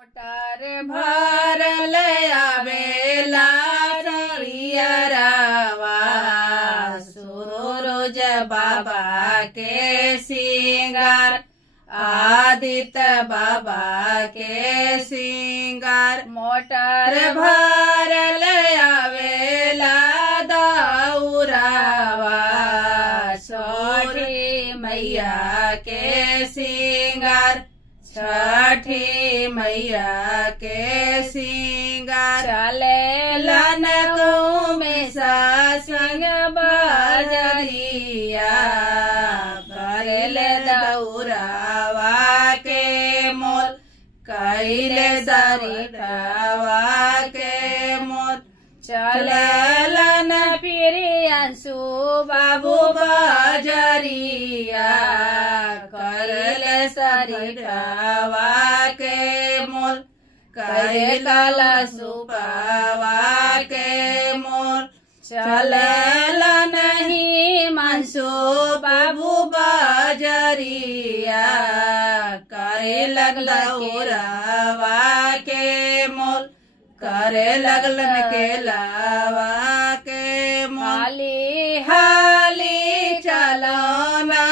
motor भरल आवेला सरियरवा सूरज बाबा के सिंगार आदित्य बाबा के सिंगार मोटर भरल आवेला दौरावा छठी मैया के सिंगार छठी मैया के सिंगार चलेलन में संग बजरिया करेले दौरावा के मोल कैले सरितावा के मोल चलेलन प्रियंशु बाबू बजरिया करले सरितावा के मोल करे काला सुपावा के मोल चलेला नहीं मनसु बाबू बजरिया करे लगला उरावा के मोल करे लगलन के लावा के माली हाली चलो ना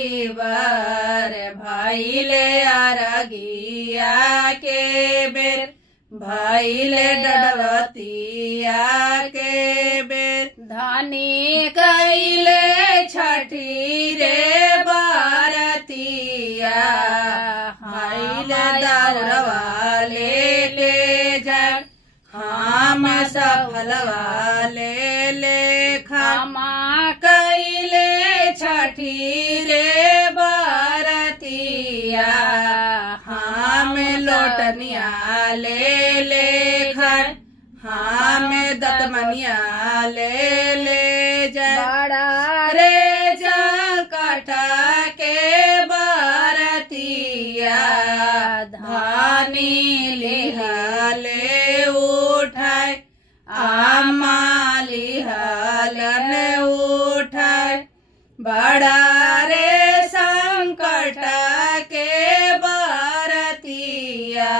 ड्राइवर भाईले अरगिया के बेर भाईले डडवतिया के बेर धानी कैले छठी रे बारतिया हाईले दौड़वा ले जाए हम सफलवा ले खामा कैले छठी रे बारतिया हम लोटनिया ले घर हम दतमनिया ले जाए बड़ा रे कटा के बारतिया धानी लिहाले उठाए आमा लिहालन उठाए बड़ा रे संकट के बारतिया